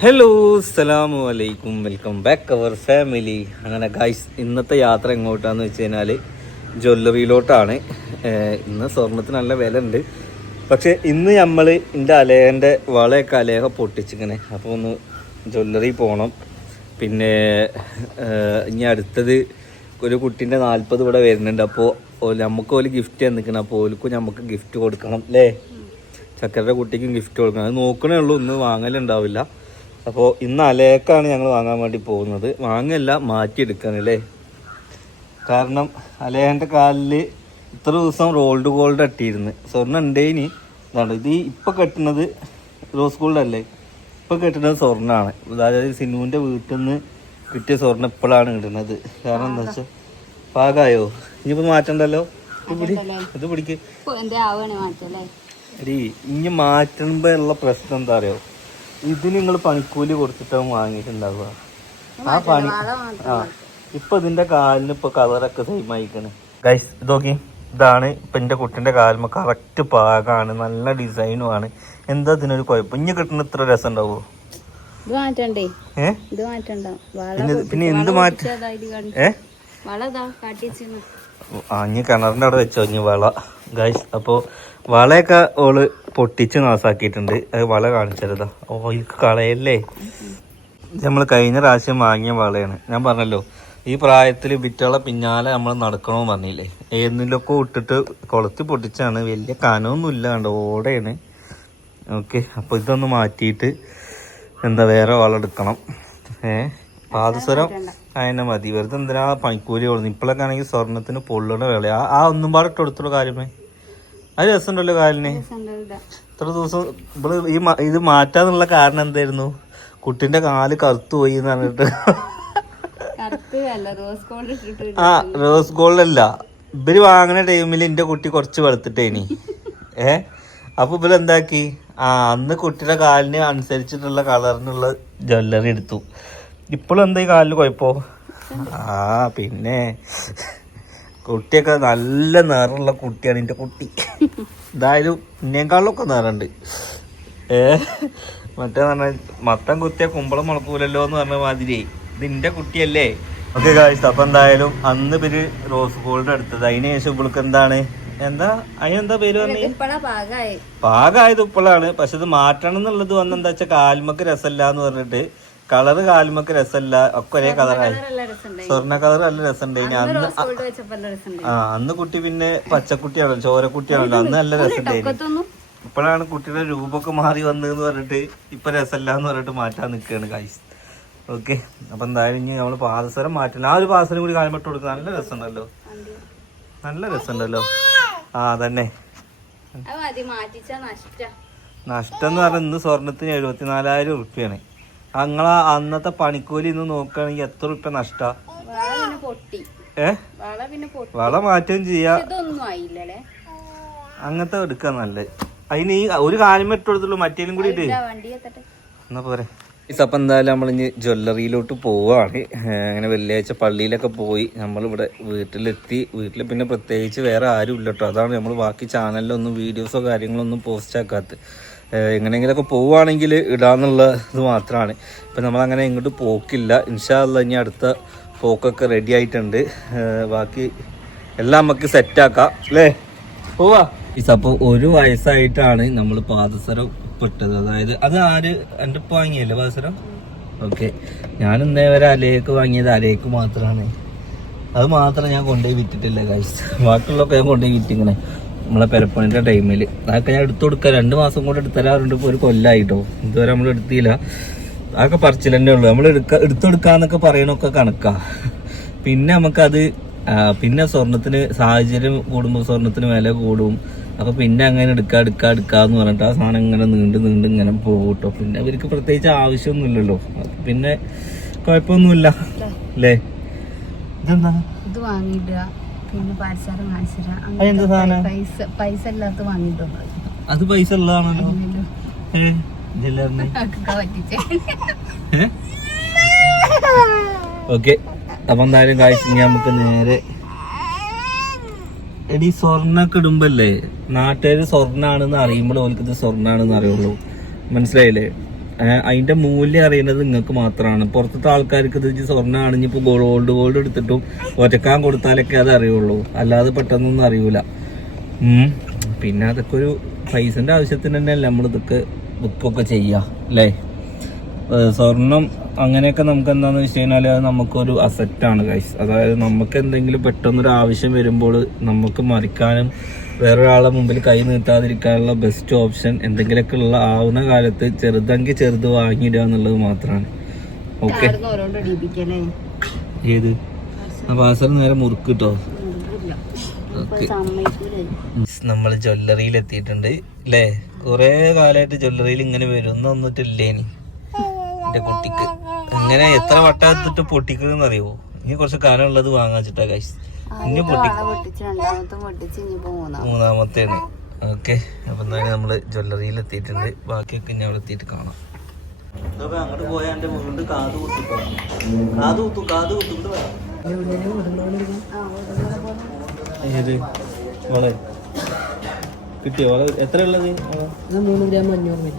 Hello അസ്സലാമു അലൈക്കും welcome back our family അങ്ങനെ ഗൈസ് ഇന്നത്തെ യാത്ര എങ്ങോട്ടാന്ന് വെച്ച് കഴിഞ്ഞാൽ ജ്വല്ലറിയിലോട്ടാണ്. ഇന്ന് സ്വർണത്തിന് നല്ല വില ഉണ്ട് പക്ഷേ ഇന്ന് നമ്മൾ എന്റെ അലേഹന്റെ വളയൊക്കെ അലേഹ പൊട്ടിച്ചിങ്ങനെ അപ്പോൾ ഒന്ന് ജ്വല്ലറി പോകണം പിന്നെ ഇനി അടുത്തത് ഒരു കുട്ടീന്റെ നാൽപ്പത് ഇവിടെ വരുന്നുണ്ട്. അപ്പോൾ നമുക്ക് ഒരു ഗിഫ്റ്റ് തന്നിക്കണം അപ്പോൾ ഓൽക്കും നമുക്ക് ഗിഫ്റ്റ് കൊടുക്കണം അല്ലേ? ചക്കരയുടെ കുട്ടിക്കും ഗിഫ്റ്റ് കൊടുക്കണം. അത് നോക്കണേ ഉള്ളൂ. ഇന്ന് വാങ്ങലുണ്ടാവില്ല. അപ്പോൾ ഇന്ന് അലേക്കാണ് ഞങ്ങൾ വാങ്ങാൻ വേണ്ടി പോകുന്നത്. വാങ്ങല്ല മാറ്റിയെടുക്കാനല്ലേ. കാരണം അലേന്റെ കാലിൽ ഇത്ര ദിവസം റോൾഡ് ഗോൾഡ് അട്ടിയിരുന്നു. സ്വർണം ഉണ്ടേനി. ഇതാണ്. ഇത് ഇപ്പം കെട്ടുന്നത് റോസ് ഗോൾഡ് അല്ലേ? ഇപ്പം കെട്ടുന്നത് സ്വർണമാണ് അതായത് സിനുവിന്റെ വീട്ടിൽ നിന്ന് കിട്ടിയ സ്വർണം ഇപ്പോഴാണ് കിട്ടുന്നത് കാരണം എന്താ വെച്ചാൽ പാകായോ? ഇനിയിപ്പോൾ മാറ്റണ്ടല്ലോ? ഇത് പിടി ഇത് പിടിക്ക്. ഇനി മാറ്റുമ്പോ ഉള്ള പ്രശ്നം എന്താ അറിയോ? ഇത് നിങ്ങൾ പണിക്കൂലി കൊടുത്തിട്ടാവും വാങ്ങിയിട്ടുണ്ടാവുക. ആ പണി ആ. ഇപ്പൊ ഇതിന്റെ കാലിന് ഇപ്പൊ കളറൊക്കെ സെയിം ആയിക്കണ്. ഗൈസ് ഇത് നോക്കി. ഇതാണ് ഇപ്പൊ എന്റെ കുട്ടിന്റെ കാലുമ്പോ കറക്റ്റ് പാകാണ്. നല്ല ഡിസൈനും ആണ്. എന്താ ഇതിനൊരു കുഴപ്പം? ഇനി കിട്ടുന്ന ഇത്ര രസം ഉണ്ടാവോ? പിന്നെ എന്ത് മാറ്റം ഏ? ആ ഇനി കിണറിന്റെ അവിടെ വെച്ചോ ഇനി വള. ഗൈസ് അപ്പോ വളയൊക്കെ ഓൾ പൊട്ടിച്ച് നാസാക്കിയിട്ടുണ്ട്. അത് വള ഓ ഇത് കളയല്ലേ? നമ്മൾ കഴിഞ്ഞ പ്രാവശ്യം വാങ്ങിയ വളയാണ്. ഞാൻ പറഞ്ഞല്ലോ ഈ പ്രായത്തിൽ വിറ്റുള്ള പിന്നാലെ നമ്മൾ നടക്കണമെന്ന് പറഞ്ഞില്ലേ? ഏതിലൊക്കെ ഇട്ടിട്ട് കൊളുത്തി പൊട്ടിച്ചാണ്. വലിയ കനമൊന്നും ഇല്ലാണ്ട് ഓടെയാണ്. ഓക്കെ അപ്പോൾ ഇതൊന്ന് മാറ്റിയിട്ട് എന്താ വേറെ വളമെടുക്കണം ഏ പാദസരം അതിനെ മതി. വെറുതെ എന്തിനാ പണിക്കൂലി കൊടുന്നു ഇപ്പോഴൊക്കെ ആണെങ്കിൽ സ്വർണത്തിന് പൊള്ളുന്ന വില ആ- ഒന്നും പാടെ ഇട്ട് കൊടുത്തുള്ള കാര്യമേ. അത് രസമുണ്ടല്ലോ കാലിന്. ഇത്ര ദിവസം ഇവൾ ഈ ഇത് മാറ്റാന്നുള്ള കാരണം എന്തായിരുന്നു? കുട്ടിന്റെ കാൽ കറുത്തു പോയി എന്ന് പറഞ്ഞിട്ട്. ആ റോസ് ഗോൾഡ് അല്ല. ഇവർ വാങ്ങുന്ന ടൈമിൽ എന്റെ കുട്ടി കുറച്ച് വെളുത്തിട്ടേനി. ഏ? അപ്പൊ ഇവർ എന്താക്കി? ആ അന്ന് കുട്ടിയുടെ കാലിന് അനുസരിച്ചിട്ടുള്ള കളറിനുള്ള ജ്വല്ലറി എടുത്തു. ഇപ്പോഴും എന്താ ഈ കാലിന് കുഴപ്പോ? ആ പിന്നെ കുട്ടിയൊക്കെ നല്ല നിറമുള്ള കുട്ടിയാണ് എന്റെ കുട്ടി. എന്തായാലും ഇന്നേക്കാളിലൊക്കെ നിറണ്ട്. ഏ മറ്റേ പറഞ്ഞ മത്തം കുത്തിയ കുമ്പളം മുളക്കൂലല്ലോ എന്ന് പറഞ്ഞ മാതിരി ഇത് എന്റെ കുട്ടിയല്ലേ. ഓക്കെ കാഴ്ച അപ്പൊ എന്തായാലും അന്ന് പേര് റോസ് ഗോൾഡ് എടുത്തത്. അതിന് ശേഷം ഇവൾക്ക് എന്താണ്? എന്താ? അതിനെന്താ പേര് പറഞ്ഞേ? പാകമായത് ഇപ്പോഴാണ് പക്ഷെ ഇത് മാറ്റണം എന്നുള്ളത് വന്ന് എന്താ വെച്ചാൽ കാൽമക്ക് രസമില്ല എന്ന് പറഞ്ഞിട്ട് കളറ് കാലുമൊക്കെ രസമല്ല ഒക്കെ ഒരേ കളറായി. സ്വർണ കളർ നല്ല രസമുണ്ട്. ഇനി അന്ന് ആ അന്ന് കുട്ടി പിന്നെ പച്ചക്കുട്ടിയാണല്ലോ ചോരക്കുട്ടിയാണല്ലോ. അന്ന് നല്ല രസമുണ്ടായിരുന്നു ഇപ്പോഴാണ് കുട്ടിയുടെ രൂപമൊക്കെ മാറി വന്നതെന്ന് പറഞ്ഞിട്ട് ഇപ്പൊ രസമല്ല എന്ന് പറഞ്ഞിട്ട് മാറ്റാൻ നിൽക്കുകയാണ് കായ്സ് ഓക്കെ അപ്പൊ എന്തായാലും ഇനി നമ്മൾ പാദസരം മാറ്റണം. ആ ഒരു പാദസരം കൂടി കാൽമട്ട് കൊടുക്കുക നല്ല രസമുണ്ടല്ലോ. നല്ല രസമുണ്ടല്ലോ. ആ തന്നെ നഷ്ടം എന്ന് പറഞ്ഞാൽ ഇന്ന് സ്വർണത്തിന് എഴുപത്തിനാലായിരം ഉറുപ്പ്യാണ്. അങ്ങളാ അന്നത്തെ പണിക്കൂലി ഇന്ന് നോക്കുകയാണെങ്കിൽ എത്ര ഉപ്പ നഷ്ട? ഏ? വള പിന്നെ പൊട്ടി. വള മാറ്റം ചെയ്യാ. അങ്ങനത്തെ എടുക്കാൻ നല്ലത് അതിന് ഈ ഒരു കാലം ഇട്ട് കൊടുത്തുള്ളൂ മറ്റേലും കൂടി ഇട്ട് എന്നാ പോരെ. ഇപ്പം എന്തായാലും നമ്മൾ ഇനി ജ്വല്ലറിയിലോട്ട് പോവാണ്. അങ്ങനെ വെള്ളിയാഴ്ച പള്ളിയിലൊക്കെ പോയി നമ്മളിവിടെ വീട്ടിലെത്തി. വീട്ടിൽ പിന്നെ പ്രത്യേകിച്ച് വേറെ ആരും ഇല്ല കേട്ടോ അതാണ് നമ്മൾ ബാക്കി ചാനലിലൊന്നും വീഡിയോസോ കാര്യങ്ങളൊന്നും പോസ്റ്റ് ആക്കാത്തത് എങ്ങനെയെങ്കിലുമൊക്കെ പോവുകയാണെങ്കിൽ ഇടാന്നുള്ള ഇത് മാത്രമാണ് ഇപ്പം നമ്മളങ്ങനെ ഇങ്ങോട്ട് പോക്കില്ല. ഇൻഷാല്ല ഇനി അടുത്ത പോക്കൊക്കെ റെഡി ആയിട്ടുണ്ട്. ബാക്കി എല്ലാം നമുക്ക് സെറ്റാക്കാം അല്ലേ? പോവാ. അപ്പോൾ ഒരു വയസ്സായിട്ടാണ് നമ്മൾ പാദസരം പെട്ടത് അതായത് അത് ആര് എന്റെ ഉപ്പ വാങ്ങിയല്ലേ പാദസരം? ഓക്കെ. ഞാൻ ഇന്നേ വരെ അലയൊക്കെ വാങ്ങിയത് അലയേക്ക് മാത്രമാണ് അത് മാത്രം ഞാൻ കൊണ്ടുപോയി വിറ്റിട്ടില്ല കാഴ്ച ബാക്കിയുള്ളതൊക്കെ ഞാൻ കൊണ്ടുപോയി വിറ്റിങ്ങനെ നമ്മളെ പെരപ്പണിന്റെ ടൈമിൽ അതൊക്കെ ഞാൻ എടുത്തു കൊടുക്കുക രണ്ട് മാസം കൊണ്ട് എടുത്തരാറുണ്ട് ഇപ്പോൾ ഒരു കൊല്ലായിട്ടോ. ഇതുവരെ നമ്മൾ എടുത്തില്ല. അതൊക്കെ പറിച്ചിൽ തന്നെ ഉള്ളൂ. നമ്മൾ എടുക്ക എടുത്തെടുക്കാന്നൊക്കെ പറയണൊക്കെ കണക്കാ. പിന്നെ നമുക്കത് പിന്നെ സ്വർണത്തിന് സാഹചര്യം കൂടുമ്പോൾ സ്വർണത്തിന് വില കൂടും. അപ്പൊ പിന്നെ അങ്ങനെ എടുക്കുക എടുക്കുക എടുക്കാന്ന് പറഞ്ഞിട്ട് ആ സാധനം ഇങ്ങനെ നീണ്ട് നീണ്ട് ഇങ്ങനെ പോകും കേട്ടോ പിന്നെ അവർക്ക് പ്രത്യേകിച്ച് ആവശ്യമൊന്നുമില്ലല്ലോ. പിന്നെ കുഴപ്പമൊന്നുമില്ല. അല്ലേ? ഇതെന്താ? ഇത് വാങ്ങിയിടുക. പിന്നെ പൈസ പൈസ ഇല്ലാത്ത വാങ്ങിയിട്ടോ അത് പൈസ ഉള്ളതാണല്ലോ. ഓക്കെ. അപ്പൊ എന്തായാലും കാഴ്ച നമുക്ക് നേരെ എടി സ്വർണ ഇടുമ്പല്ലേ? നാട്ടുകാര് സ്വർണാണെന്ന് അറിയുമ്പോൾ ഓൽക്കത്ത് ഇത് സ്വർണാണെന്ന് അറിയുള്ളൂ. മനസ്സിലായില്ലേ? അതിന്റെ മൂല്യം അറിയുന്നത് നിങ്ങൾക്ക് മാത്രമാണ്. പുറത്തത്തെ ആൾക്കാർക്ക് ഇത് സ്വർണം ഇനിയിപ്പോൾ ഗോൾഡ് ഗോൾഡ് എടുത്തിട്ടും ഒറ്റക്കാൻ കൊടുത്താലൊക്കെ അത് അറിയുള്ളൂ. അല്ലാതെ പെട്ടെന്നൊന്നും അറിയൂല. പിന്നെ അതൊക്കെ ഒരു പൈസന്റെ ആവശ്യത്തിന് തന്നെയല്ലേ നമ്മൾ ഇതൊക്കെ ബുക്കൊക്കെ ചെയ്യുക അല്ലേ? സ്വർണം അങ്ങനെയൊക്കെ നമുക്ക് എന്താണെന്ന് വെച്ച് കഴിഞ്ഞാൽ അത് നമുക്കൊരു അസറ്റാണ് ഗൈസ് അതായത് നമുക്ക് എന്തെങ്കിലും പെട്ടെന്നൊരു ആവശ്യം വരുമ്പോൾ നമുക്ക് മറിക്കാനും വേറൊരാളെ മുമ്പിൽ കൈ നീട്ടാതിരിക്കാനുള്ള ബെസ്റ്റ് ഓപ്ഷൻ എന്തെങ്കിലുമൊക്കെ ഉള്ള ആവുന്ന കാലത്ത് ചെറുതെങ്കിൽ ചെറുത് വാങ്ങിയിടുക എന്നുള്ളത് മാത്രമാണ്. ഓക്കെ ഏത്? ആ പാസർ നേരെ മുറുക്ക് കിട്ടോ ഇപ്പൊ നമ്മൾ ജ്വല്ലറിയിൽ എത്തിയിട്ടുണ്ട് അല്ലേ കുറേ കാലമായിട്ട് ജ്വല്ലറിയിൽ ഇങ്ങനെ വരുന്ന ഒന്നിട്ടില്ലേനി എന്റെ കുട്ടിക്ക്. ഇങ്ങനെ എത്ര വട്ടത്തിട്ട് പൊട്ടിക്കുന്നറിയോ അറിയോ ഇനി കുറച്ച് കാലം ഉള്ളത് വാങ്ങാച്ചിട്ടാ കാശ് ഇനി പൊട്ടി മൂന്നാമത്തേണ്. ഓക്കെ അപ്പൊ എന്തായാലും നമ്മൾ ജ്വല്ലറിയിൽ എത്തിയിട്ടുണ്ട് ബാക്കിയൊക്കെ ഇനി അവിടെ എത്തിയിട്ട് കാണാം. അങ്ങോട്ട് പോയാൽ എന്റെ വീണ്ടും കാത് കുത്തിക്കോ. കാത് കുത്തു കാത് കുത്തു. ഏത്? വളെ കിട്ടിയോ? വള എത്ര ഉള്ളത് മൂന്ന് ഗ്രാം അഞ്ഞൂറ്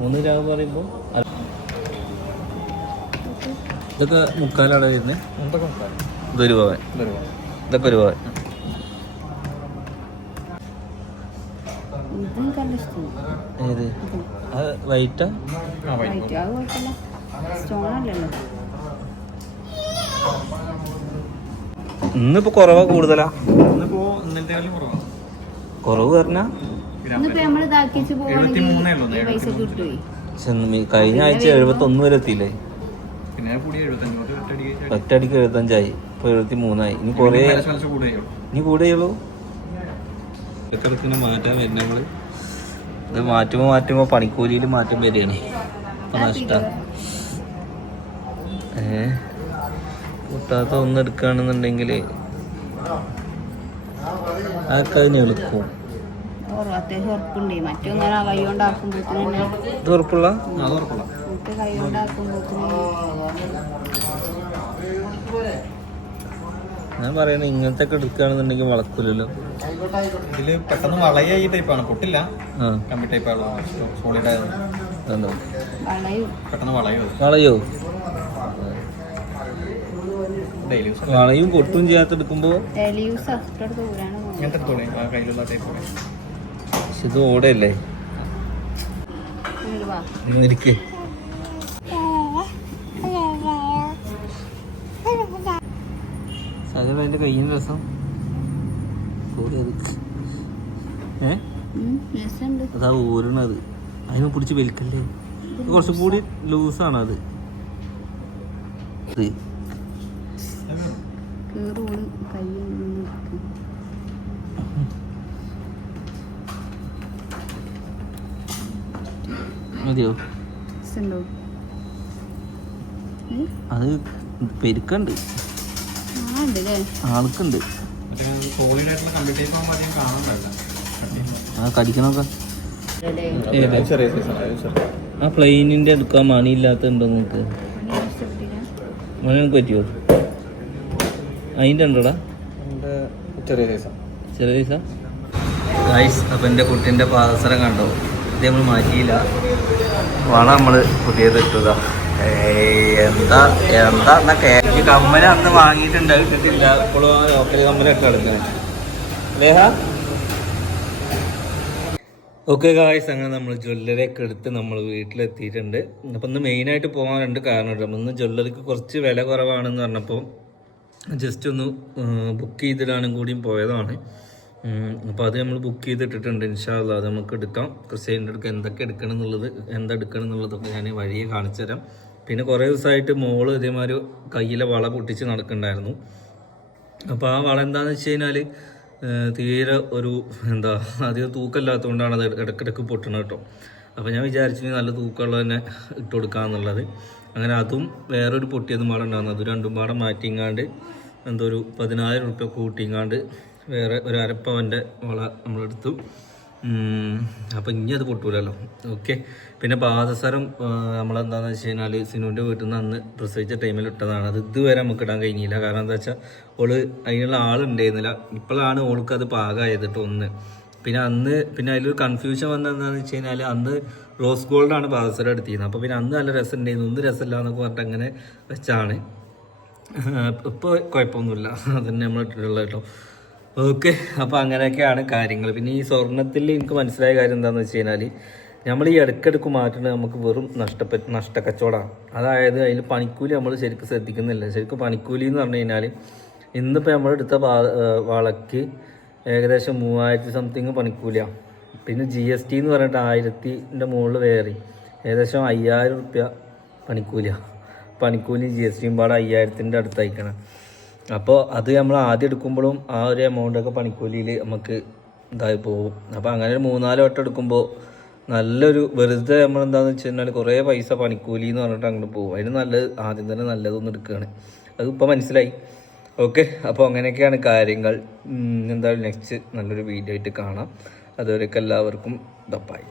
മൂന്ന് പറയുമ്പോ ഇതൊക്കെ മുക്കാലാണ് വരുന്നത് ഇതൊരു പവൻ ഇതൊക്കെ ഒരു പവൻ ഏത്? അത് വൈറ്റാ? ഇന്നിപ്പോ കുറവാ കൂടുതലാ? കുറവ്. പറഞ്ഞാൽ കഴിഞ്ഞ ആഴ്ച എഴുപത്തി ഒന്ന് വരെ എത്തിയില്ലേ? ഒറ്റയടിക്ക് എഴുപത്തഞ്ചായി. ഇപ്പൊ എഴുപത്തി മൂന്നായി ഇനി കൊറേ ഇനി കൂടെയുള്ളൂ മാറ്റാൻ വരുന്ന നമ്മൾ. ഇത് മാറ്റുമ്പോ മാറ്റുമ്പോ പണിക്കൂലിയിൽ മാറ്റം വരികയാണ്. നഷ്ട. ഏ കൂട്ടാത്ത ഒന്ന് എടുക്കുകയാണെന്നുണ്ടെങ്കിൽ അതൊക്കെ അതിന് തന്നെ ഇത് ഉറപ്പുള്ള. മറ്റേ കൈ ഞാൻ പറയുന്നത് ഇങ്ങനത്തെ ഒക്കെ എടുക്കുകയാണെന്നുണ്ടെങ്കിൽ വളക്കൂലല്ലോ. ഇതിൽ പെട്ടെന്ന് വളയ ഈ ടൈപ്പാണ് പൊട്ടില്ല. കമ്പി ടൈപ്പാണ് സോളിഡ് ആയത്. പെട്ടെന്ന് വളയോ? വളയോ? പൊട്ടും ചെയ്യാത്ത ഇത് ഓടയല്ലേ? യൂസ് അഫ്റ്റർ ദൂരാണ് പോകുന്നത് ഇങ്ങനത്തെ എടുത്തോളി ആ കയ്യിലുള്ള ടൈപ്പ് പക്ഷെ ഇത് ഓടയല്ലേ ഇങ്ങോട്ട് വാ. ഇരിക്കേ അതിന്റെ കയ്യും രസം. കൂടിയത് ഏ? അതാ ഊരണത്. അതിനെ പിടിച്ച് വലിക്കല്ലേ? ഇത് കുറച്ചും കൂടി ലൂസാണ് അത്. മതിയോ? അത് പെരുക്കണ്ട്. ആൾക്കുണ്ട്. ആ കടിക്കണൊക്കെ. ആ പ്ലെയിനിന്റെ എടുക്കാൻ മണിയില്ലാത്ത ഉണ്ടോ പണി ഇഷ്ടപ്പെട്ടില്ല. മണി നമുക്ക് പറ്റുമോ അതിന്റെ ഉണ്ടോടാ? ചെറിയ സൈസാണ് ചെറിയ പൈസ ഗൈസ് അപ്പം എന്റെ കുട്ടീന്റെ പാദസരം കണ്ടോ? ഇത് നമ്മൾ മാറ്റിയില്ല. വള നമ്മൾ പുതിയത് ഇട്ടതാ. ഏയ് എന്താ എന്താ എന്നാ കേക്ക് കമ്മൽ അന്ന് വാങ്ങിയിട്ടുണ്ട് കിട്ടില്ല ലോക്കൽ കമ്മലൊക്കെ എടുക്കുന്നത് ഓക്കെ ഗായ്സ് അങ്ങനെ നമ്മൾ ജ്വല്ലറി ഒക്കെ എടുത്ത് നമ്മൾ വീട്ടിലെത്തിയിട്ടുണ്ട്. അപ്പം ഇന്ന് മെയിനായിട്ട് പോകാൻ രണ്ട് കാരണമുണ്ട് ഇന്ന് ജ്വല്ലറിക്ക് കുറച്ച് വില കുറവാണെന്ന് പറഞ്ഞപ്പോൾ ജസ്റ്റ് ഒന്ന് ബുക്ക് ചെയ്തിടാനും കൂടിയും പോയതാണ്. അപ്പോൾ അത് നമ്മൾ ബുക്ക് ചെയ്തിട്ടിട്ടുണ്ട് ഇൻഷാല്ല അത് നമുക്ക് എടുക്കാം. ക്രിസ്ത്യന്റെ എടുക്കാം എന്തൊക്കെ എടുക്കണം എന്നുള്ളത് എന്താ എടുക്കണം എന്നുള്ളതൊക്കെ ഞാൻ വഴിയെ കാണിച്ചു തരാം പിന്നെ കുറേ ദിവസമായിട്ട് മോൾ ഇതേമാതിരി കയ്യിലെ വള പൊട്ടിച്ച് നടക്കുന്നുണ്ടായിരുന്നു. അപ്പോൾ ആ വള എന്താണെന്ന് വെച്ച് കഴിഞ്ഞാൽ തീരെ ഒരു എന്താ അധികം തൂക്കമില്ലാത്തതുകൊണ്ടാണ് അത് ഇടയ്ക്കിടയ്ക്ക് പൊട്ടണത് കേട്ടോ. അപ്പോൾ ഞാൻ വിചാരിച്ചു നല്ല തൂക്കമുള്ള തന്നെ ഇട്ട് കൊടുക്കാന്നുള്ളത്. അങ്ങനെ അതും വേറൊരു പൊട്ടിയതും പാടെ ഉണ്ടായിരുന്നു. അത് രണ്ടും പാടെ മാറ്റിങ്ങാണ്ട് എന്തോ ഒരു പതിനായിരം റുപ്യ കൂട്ടിങ്ങാണ്ട് വേറെ ഒരു അരപ്പവന്റെ വള നമ്മളെടുത്തു. അപ്പം ഇനി അത് പൊട്ടൂലല്ലോ. ഓക്കെ പിന്നെ പാദസരം നമ്മളെന്താണെന്ന് വെച്ച് കഴിഞ്ഞാൽ സിനുവിന്റെ വീട്ടിൽ നിന്ന് അന്ന് പ്രസവിച്ച ടൈമിൽ ഇട്ടതാണ്. അത് ഇതുവരെ നമുക്ക് ഇടാൻ കഴിഞ്ഞില്ല. കാരണം എന്താ വെച്ചാൽ ഓൾ അതിനുള്ള ആളുണ്ടായിരുന്നില്ല. ഇപ്പോഴാണ് ഓൾക്ക് അത് പാകമായത് കേട്ടോ ഒന്ന്. പിന്നെ അന്ന് പിന്നെ അതിലൊരു കൺഫ്യൂഷൻ വന്നതെന്താണെന്ന് വെച്ച് കഴിഞ്ഞാൽ അന്ന് റോസ് ഗോൾഡാണ് പാദസരം എടുത്തിരുന്നത്. അപ്പോൾ പിന്നെ അന്ന് നല്ല രസം ഉണ്ടായിരുന്നു. ഒന്ന് രസമില്ല എന്നൊക്കെ പറഞ്ഞിട്ട് അങ്ങനെ വെച്ചാണ്. ഇപ്പോൾ കുഴപ്പമൊന്നുമില്ല. അതന്നെ നമ്മൾ ഇട്ടിട്ടുള്ളത് കേട്ടോ ഓക്കെ അപ്പോൾ അങ്ങനെയൊക്കെയാണ് കാര്യങ്ങൾ പിന്നെ ഈ സ്വർണത്തിൽ എനിക്ക് മനസ്സിലായ കാര്യം എന്താണെന്ന് വെച്ച് കഴിഞ്ഞാൽ നമ്മൾ ഈ ഇടയ്ക്കിടയ്ക്ക് മാറ്റുന്നത് നമുക്ക് വെറും നഷ്ടപ്പെ നഷ്ടക്കച്ചവടമാണ് അതായത് അതിൽ പണിക്കൂലി നമ്മൾ ശരിക്കും ശ്രദ്ധിക്കുന്നില്ല. ശരിക്കും പണിക്കൂലി എന്ന് പറഞ്ഞു കഴിഞ്ഞാൽ ഇന്നിപ്പോൾ പാ വളക്ക് ഏകദേശം മൂവായിരത്തി സംതിങ് പണിക്കൂലിയാണ് പിന്നെ ജി എസ് ടി എന്ന് പറഞ്ഞിട്ട് ആയിരത്തിന്റെ മുകളിൽ വേറി ഏകദേശം അയ്യായിരം റുപ്യ പണിക്കൂലിയാണ് പണിക്കൂലിയും ജി എസ് ടിയും പാടെ അയ്യായിരത്തിന്റെ അടുത്ത് അയക്കണം അപ്പോൾ അത് നമ്മൾ ആദ്യം എടുക്കുമ്പോഴും ആ ഒരു എമൗണ്ടൊക്കെ പണിക്കൂലിയിൽ നമുക്ക് ഇതായി പോകും. അപ്പോൾ അങ്ങനെ ഒരു മൂന്നാൽ വട്ടം എടുക്കുമ്പോൾ നല്ലൊരു വെറുതെ നമ്മൾ എന്താണെന്ന് വെച്ച് കഴിഞ്ഞാൽ കുറേ പൈസ പണിക്കൂലി എന്ന് പറഞ്ഞിട്ട് അങ്ങോട്ട് പോകും. അതിന് നല്ലത് ആദ്യം തന്നെ നല്ലതൊന്നും എടുക്കുകയാണ് അതിപ്പോൾ മനസ്സിലായി. ഓക്കെ അപ്പോൾ അങ്ങനെയൊക്കെയാണ് കാര്യങ്ങൾ. എന്തായാലും നെക്സ്റ്റ് നല്ലൊരു വീഡിയോ ആയിട്ട് കാണാം. അതുവരെയൊക്കെ എല്ലാവർക്കും ദപ്പായി